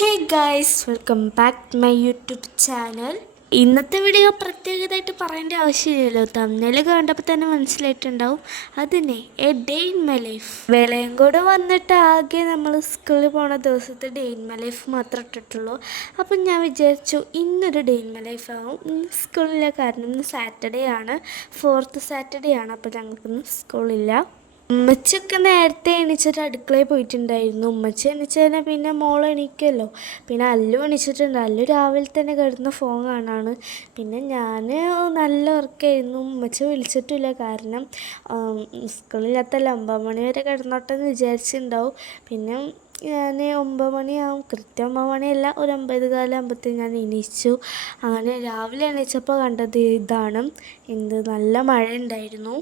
Hey guys welcome back to my YouTube channel ഇന്നത്തെ video പ്രത്യേകതയായിട്ട് പറയേണ്ട ആവശ്യമില്ലല്ലോ. തമ്മിൽ കണ്ടപ്പോൾ തന്നെ മനസ്സിലായിട്ടുണ്ടാവും. അതിനെ a day in my life വിളയും കൂടെ വന്നിട്ട് ആകെ നമ്മൾ സ്കൂളിൽ പോണ ദിവസത്തെ ഡേ ഇൻ മൈ ലൈഫ് മാത്രമേ ഇട്ടിട്ടുള്ളൂ. അപ്പം ഞാൻ വിചാരിച്ചു ഇന്നൊരു ഡേ ഇൻ മൈ ലൈഫ് ആവും. ഇന്ന് സ്കൂളില്ല കാരണം ഇന്ന് സാറ്റർഡേ ആണ്. ഫോർത്ത് സാറ്റർഡേ ആണ്. അപ്പോൾ ഞങ്ങൾക്കൊന്നും സ്കൂളില്ല ഉമ്മച്ചൊക്കെ നേരത്തെ എണീച്ചിട്ട് അടുക്കളയിൽ പോയിട്ടുണ്ടായിരുന്നു. ഉമ്മച്ച എണീച്ചതിനെ പിന്നെ മോൾ എണീക്കുമല്ലോ പിന്നെ അല്ലു എണീച്ചിട്ടുണ്ട്. അല്ലു രാവിലെ തന്നെ കിടന്ന ഫോൺ കാണാണ്. പിന്നെ ഞാൻ നല്ല ഉറക്കമായിരുന്നു ഉമ്മച്ച വിളിച്ചിട്ടില്ല. കാരണം സ്കൂളില്ലാത്തല്ല ഒമ്പത് മണി വരെ കിടന്നോട്ടെന്ന് വിചാരിച്ചിട്ടുണ്ടാവും പിന്നെ ഞാൻ ഒമ്പത് മണിയാവും. കൃത്യം ഒമ്പത് മണിയല്ല ഒരു ഒമ്പത് കാലം ആകുമ്പോഴത്തേക്ക് ഞാൻ എണീച്ചു. അങ്ങനെ രാവിലെ എണീച്ചപ്പോൾ കണ്ടത് ഇതാണ്. എന്ത് നല്ല മഴ ഉണ്ടായിരുന്നു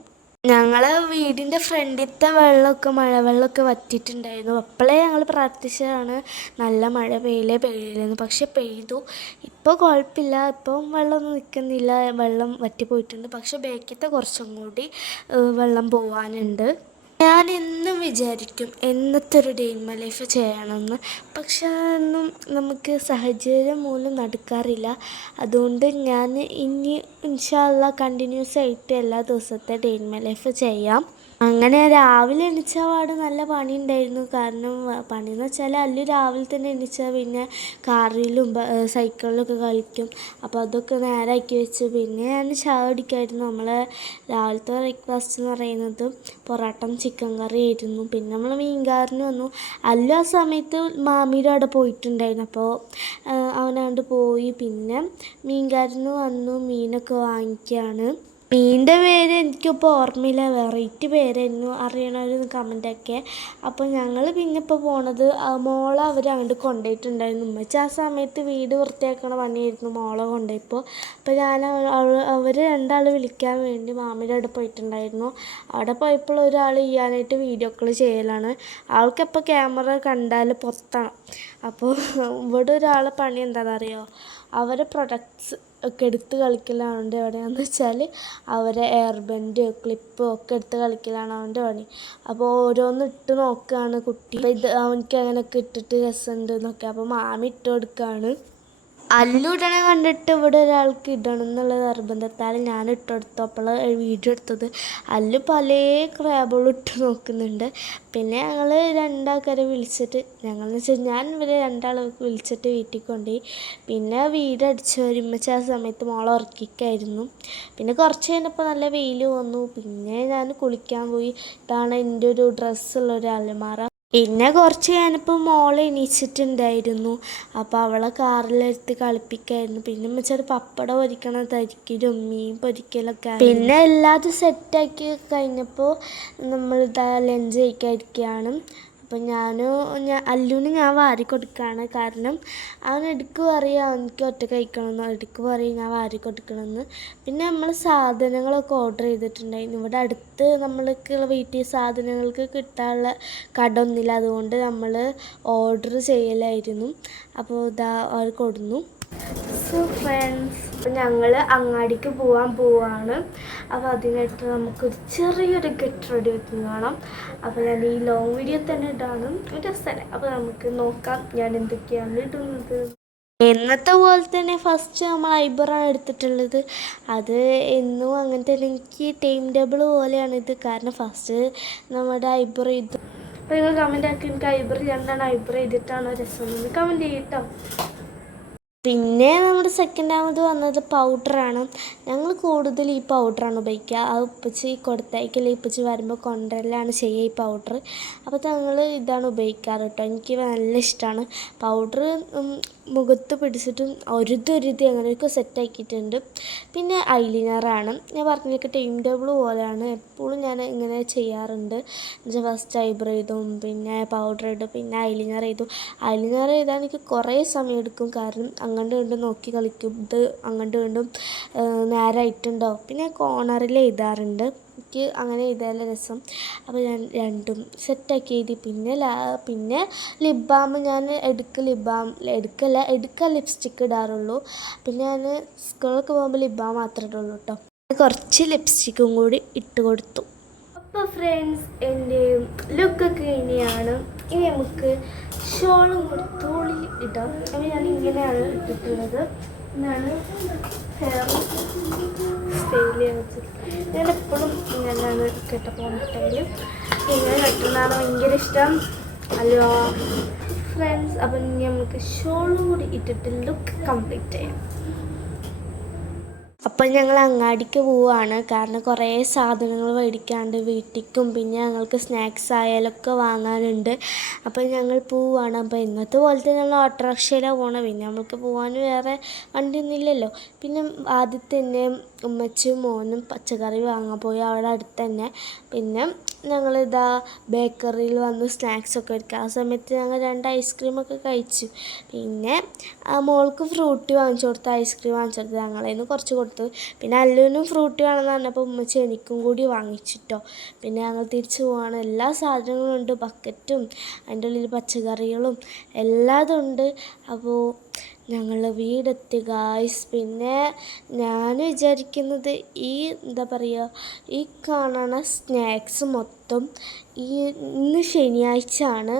ഞങ്ങളെ വീടിന്റെ ഫ്രണ്ടിലത്തെ വെള്ളമൊക്കെ മഴവെള്ളമൊക്കെ വറ്റിയിട്ടുണ്ടായിരുന്നു. അപ്പോഴേ ഞങ്ങൾ പ്രാർത്ഥിച്ചതാണ് നല്ല മഴ പെയ്യലേ പെയ്യലെന്ന്. പക്ഷെ പെയ്തു. ഇപ്പോൾ കുഴപ്പമില്ല. ഇപ്പം വെള്ളമൊന്നും നിൽക്കുന്നില്ല. വെള്ളം വറ്റിപ്പോയിട്ടുണ്ട്. പക്ഷെ ബേക്കത്തെ കുറച്ചും കൂടി വെള്ളം പോവാനുണ്ട്. ഞാൻ എന്നും വിചാരിക്കും എന്നത്തെ ഒരു ഡേ ഇൻ മൈ ലൈഫ് ചെയ്യണമെന്ന്. പക്ഷെ അതൊന്നും നമുക്ക് സാഹചര്യം മൂലം നടക്കാറില്ല. അതുകൊണ്ട് ഞാൻ ഇനി ഇൻഷാല്ല കണ്ടിന്യൂസ് ആയിട്ട് എല്ലാ ദിവസത്തെ ഡേ ഇൻ മൈ ലൈഫ് ചെയ്യാം. അങ്ങനെ രാവിലെ എണീച്ച പാട് നല്ല പണി ഉണ്ടായിരുന്നു കാരണം പണി പണിയെന്ന് വെച്ചാൽ അല്ലു രാവിലെ തന്നെ എണീച്ചാൽ പിന്നെ കാറിലും സൈക്കിളിലൊക്കെ കളിക്കും. അപ്പോൾ അതൊക്കെ നേരാക്കി വെച്ച് പിന്നെ ഞാൻ ചായ അടിക്കായിരുന്നു നമ്മളെ രാവിലത്തെ ബ്രേക്ക്ഫാസ്റ്റ് എന്ന് പറയുന്നത് പൊറോട്ടം ചിക്കൻ കറി ആയിരുന്നു. പിന്നെ നമ്മൾ മീൻകാരന് വന്നു. അല്ലു ആ സമയത്ത് മാമിയുടെ അവിടെ പോയിട്ടുണ്ടായിരുന്നു. അപ്പോൾ അവനാണ്ട് പോയി. പിന്നെ മീൻകാരന് വന്നു മീനൊക്കെ വാങ്ങിക്കുകയാണ് മീനിന്റെ പേര് എനിക്കിപ്പോൾ ഓർമ്മയില്ല. വെറൈറ്റി പേരായിരുന്നു. അറിയണവർ കമന്റൊക്കെ അപ്പോൾ ഞങ്ങൾ പിന്നെ ഇപ്പോൾ പോണത് മോളെ അവർ അങ്ങോട്ട് കൊണ്ടുപോയിട്ടുണ്ടായിരുന്നു ഉമ്മച്ച ആ സമയത്ത് വീട് വൃത്തിയാക്കണ പണിയായിരുന്നു മോളെ കൊണ്ടുപോയപ്പോൾ അപ്പോൾ ഞാൻ അവർ രണ്ടാൾ വിളിക്കാൻ വേണ്ടി മാമിയുടെ അവിടെ പോയിട്ടുണ്ടായിരുന്നു. അവിടെ പോയപ്പോൾ ഒരാൾ ചെയ്യാനായിട്ട് വീഡിയോ കോൾ ചെയ്യലാണ്. ആൾക്കപ്പോൾ ക്യാമറ കണ്ടാൽ പുറത്താണ് അപ്പോൾ ഇവിടെ ഒരാളെ പണി എന്താണെന്നറിയോ അവരെ പ്രൊഡക്ട്സ് ഒക്കെ എടുത്ത് കളിക്കലാണ് എവിടെയാണെന്ന് വെച്ചാൽ അവരെ എയർ ബെൻഡ് ക്ലിപ്പ് ഒക്കെ എടുത്ത് കളിക്കലാണ് അവന്റെ പണി. അപ്പോൾ ഓരോന്ന് ഇട്ട് നോക്കുകയാണ് കുട്ടി. അപ്പോൾ ഇത് അവനക്ക് അങ്ങനെയൊക്കെ ഇട്ടിട്ട് രസമുണ്ട് എന്നൊക്കെ അപ്പോൾ മാമി ഇട്ട് കൊടുക്കുകയാണ് അല്ലു ഇടണ കണ്ടിട്ട് ഇവിടെ ഒരാൾക്ക് ഇടണം എന്നുള്ള നിർബന്ധത്താൽ ഞാൻ ഇട്ടെടുത്തപ്പോൾ വീഡിയോ എടുത്തത് അല്ലു പല ക്രാബുകളും ഇട്ട് നോക്കുന്നുണ്ട്. പിന്നെ ഞങ്ങൾ രണ്ടാൾക്കാരെ വിളിച്ചിട്ട് ഞങ്ങളെന്ന് വെച്ചാൽ ഞാൻ ഇവരെ രണ്ടാളെ വിളിച്ചിട്ട് വീട്ടിൽ കൊണ്ടുപോയി പിന്നെ വീട് അടിച്ച് വരുമ്പോൾ ആ സമയത്ത് മോളെ ഉറക്കിക്കായിരുന്നു. പിന്നെ കുറച്ച് കഴിഞ്ഞപ്പോൾ നല്ല വെയിൽ വന്നു. പിന്നെ ഞാൻ കുളിക്കാൻ പോയി. ഇതാണ് എന്റെ ഒരു ഡ്രസ്സുള്ള ഒരു അലമാറ പിന്നെ കുറച്ച് കഴിഞ്ഞപ്പോൾ മോളെ എണീച്ചിട്ടുണ്ടായിരുന്നു. അപ്പോൾ അവളെ കാറിലെടുത്ത് കളിപ്പിക്കായിരുന്നു. പിന്നെ വെച്ചാൽ പപ്പട പൊരിക്കണ തരിക്കലും മീൻ പൊരിക്കലൊക്കെ. പിന്നെ എല്ലാതും സെറ്റാക്കി കഴിഞ്ഞപ്പോൾ നമ്മൾ ലഞ്ച് കഴിക്കാതിരിക്കുകയാണ് അപ്പം ഞാൻ ഞാൻ അല്ലുവിന് ഞാൻ വാരി കൊടുക്കുകയാണ് കാരണം അവൻ എടുക്ക് പറയും എനിക്ക് ഒറ്റ കഴിക്കണമെന്ന്. എടുക്ക് പറയും ഞാൻ വാരി കൊടുക്കണമെന്ന്. പിന്നെ നമ്മൾ സാധനങ്ങളൊക്കെ ഓർഡർ ചെയ്തിട്ടുണ്ടായിരുന്നു. ഇവിടെ അടുത്ത് നമ്മൾക്ക് വീട്ടിൽ സാധനങ്ങൾക്ക് കിട്ടാനുള്ള കട ഒന്നില്ല അതുകൊണ്ട് നമ്മൾ ഓർഡർ ചെയ്യലായിരുന്നു. അപ്പോൾ ഇതാ അവർ കൊടുന്നു. സോ ഫ്രണ്ട്സ് ഞങ്ങൾ അങ്ങാടിക്ക് പോകാൻ പോവാണ്. അപ്പോൾ അതിനായിട്ട് നമുക്കൊരു ചെറിയൊരു ഗെറ്റ് റെഡി വെച്ച് കാണാം. അപ്പോൾ ഞാൻ ഈ ലോങ് വീഡിയോ തന്നെ ഇടാനും രസമല്ലേ അപ്പോൾ നമുക്ക് നോക്കാം ഞാൻ എന്തൊക്കെയാണ് ഇടുന്നത്. എന്നത്തെ പോലെ തന്നെ ഫസ്റ്റ് നമ്മൾ ഐബ്രോണ് എടുത്തിട്ടുള്ളത്. അത് എന്നും അങ്ങനെ തന്നെ എനിക്ക് ടൈം ടേബിൾ പോലെയാണ് ഇത്. കാരണം ഫസ്റ്റ് നമ്മുടെ ഐബ്രോ ഇത് അപ്പോൾ നിങ്ങൾ കമന്റ് ആക്കി. എനിക്ക് ഐബ്രോ രണ്ടാണ്. ഐബ്രോ ചെയ്തിട്ടാണോ രസം. കമന്റ് ചെയ്യട്ടോ പിന്നെ നമ്മുടെ സെക്കൻഡാമത് വന്നത് പൗഡറാണ് ഞങ്ങൾ കൂടുതൽ ഈ പൗഡറാണ് ഉപയോഗിക്കുക ആ ഉപ്പച്ചി കൊടുത്തയക്കൽ ഉപ്പച്ചി വരുമ്പോൾ കൊണ്ടുവരലാണ് ചെയ്യുക ഈ പൗഡർ അപ്പോൾ ഞങ്ങൾ ഇതാണ് ഉപയോഗിക്കാറ് കേട്ടോ എനിക്ക് നല്ല ഇഷ്ടമാണ് പൗഡർ മുഖത്ത് പിടിച്ചിട്ടും ഒരുതൊരുതി അങ്ങനെയൊക്കെ സെറ്റാക്കിയിട്ടുണ്ട്. പിന്നെ ഐലിനറാണ് ഞാൻ പറഞ്ഞൊക്കെ ടൈം ടേബിൾ പോലെയാണ്. എപ്പോഴും ഞാൻ ഇങ്ങനെ ചെയ്യാറുണ്ട്. എന്നുവെച്ചാൽ ഫസ്റ്റ് ഐബ്രോ ചെയ്തും പിന്നെ പൗഡർ ഇടും പിന്നെ ഐലിനർ ചെയ്തു. ഐലിനർ ചെയ്താൽ എനിക്ക് കുറേ സമയം എടുക്കും. കാരണം അങ്ങോട്ടും ഇങ്ങോട്ടും നോക്കി കളിക്കും. ഇത് അങ്ങോട്ടും ഇങ്ങോട്ടും നേരായിട്ടുണ്ടോ പിന്നെ കോർണറിൽ എഴുതാറുണ്ട്. എനിക്ക് അങ്ങനെ എഴുതാനുള്ള രസം. അപ്പോൾ ഞാൻ രണ്ടും സെറ്റാക്കി എഴുതി. പിന്നെ ലാ പിന്നെ ലിപ് ബാം ഞാൻ എടുക്ക ലിപ് ബാം എടുക്കല്ല എടുക്ക ലിപ്സ്റ്റിക്ക് ഇടാറുള്ളൂ. പിന്നെ ഞാൻ സ്കൂളൊക്കെ പോകുമ്പോൾ ലിപ് ബാം മാത്രമേ ഇടുള്ളൂ കേട്ടോ കുറച്ച് ലിപ്സ്റ്റിക്കും കൂടി ഇട്ട് കൊടുത്തു. അപ്പോൾ ഫ്രണ്ട്സ് എന്റെ ലുക്കൊക്കെ ഇനിയാണ്. ഇനി നമുക്ക് ഷോളും കൂടി ഇടാം. അപ്പോൾ ഞാൻ ഇങ്ങനെയാണ് ഇട്ടിട്ടുള്ളത്. സ്റ്റൈൽ ഞാൻ എപ്പോഴും ഇങ്ങനെയാണ് കേട്ടോ പോണിട്ടയിൽ ഇങ്ങനെ കെട്ടുന്നതാണ് ഭയങ്കര ഇഷ്ടം. അല്ലോ ഫ്രണ്ട്സ് അപ്പം നമുക്ക് ഷോളും കൂടി ഇട്ടിട്ട് ലുക്ക് കംപ്ലീറ്റ് ചെയ്യാം. അപ്പം ഞങ്ങൾ അങ്ങാടിക്ക് പോവുകയാണ് കാരണം കുറേ സാധനങ്ങൾ മേടിക്കാണ്ട് വീട്ടിലേക്കും പിന്നെ ഞങ്ങൾക്ക് സ്നാക്സ് ആയാലൊക്കെ വാങ്ങാനുണ്ട്. അപ്പം ഞങ്ങൾ പോവുകയാണ് അപ്പോൾ ഇന്നത്തെ പോലത്തെ ഞങ്ങൾ ഓട്ടോറിക്ഷയിലാണ് പോകണം പിന്നെ നമ്മൾക്ക് പോകാൻ വേറെ വണ്ടിയൊന്നും ഇല്ലല്ലോ. പിന്നെ ആദ്യത്തെ തന്നെ ഉമ്മച്ചും മോനും പച്ചക്കറി വാങ്ങാൻ പോയി. അവിടെ അടുത്ത് തന്നെ പിന്നെ ഞങ്ങളിതാ ബേക്കറിയിൽ വന്ന് സ്നാക്സൊക്കെ എടുക്കുക ആ സമയത്ത് ഞങ്ങൾ രണ്ട് ഐസ്ക്രീമൊക്കെ കഴിച്ചു. പിന്നെ മോൾക്ക് ഫ്രൂട്ടി വാങ്ങിച്ചു കൊടുത്ത് ഐസ്ക്രീം വാങ്ങിച്ചു കൊടുത്ത് ഞങ്ങളതിൽ നിന്ന് കുറച്ച് കൊടുത്തു. പിന്നെ അല്ലുവിനും ഫ്രൂട്ടി വേണമെന്ന് പറഞ്ഞപ്പോൾ ഉമ്മച്ച എനിക്കും കൂടി വാങ്ങിച്ചിട്ടോ. പിന്നെ ഞങ്ങൾ തിരിച്ചു പോവാണ്. എല്ലാ സാധനങ്ങളും ഉണ്ട്. ബക്കറ്റും അതിന്റെ ഉള്ളിൽ പച്ചക്കറികളും എല്ലാതും ഉണ്ട്. അപ്പോൾ ഞങ്ങൾ വീടെത്തി ഗായ്സ് പിന്നെ ഞാൻ വിചാരിക്കുന്നത് ഈ എന്താ പറയുക ഈ കാണണ സ്നാക്സ് മൊത്തം ഈ ഇന്ന് ശനിയാഴ്ച ആണ്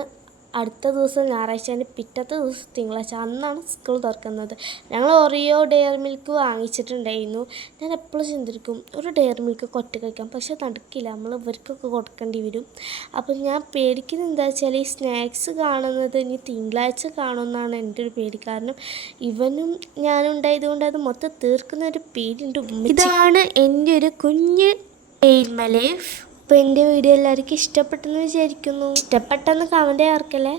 അടുത്ത ദിവസം ഞായറാഴ്ച പിറ്റത്തെ ദിവസം തിങ്കളാഴ്ച അന്നാണ് സ്കൂൾ തുറക്കുന്നത്. ഞങ്ങൾ ഒറിയോ ഡെയർ മിൽക്ക് വാങ്ങിച്ചിട്ടുണ്ടായിരുന്നു. ഞാൻ എപ്പോഴും ചിന്തിക്കും ഒരു ഡെയർ മിൽക്ക് കൊറ്റ കഴിക്കാം പക്ഷെ നടക്കില്ല നമ്മൾ ഇവർക്കൊക്കെ കൊടുക്കേണ്ടി വരും. അപ്പം ഞാൻ പേടിക്കുന്നത് എന്താ വെച്ചാൽ ഈ സ്നാക്സ് കാണുന്നത് ഇനി തിങ്കളാഴ്ച കാണുമെന്നാണ് എന്റെ ഒരു പേടി. കാരണം ഇവനും ഞാനും ഉണ്ടായതുകൊണ്ട് അത് മൊത്തം തീർക്കുന്ന ഒരു പേടിയുണ്ട് ഇതാണ് എന്റെ ഒരു കുഞ്ഞ് ലൈഫ് അപ്പോൾ എന്റെ വീഡിയോ എല്ലാവർക്കും ഇഷ്ടപ്പെട്ടെന്ന് വിചാരിക്കുന്നു. ഇഷ്ടപ്പെട്ടെന്ന് കമന്റ് ചേർക്കല്ലേ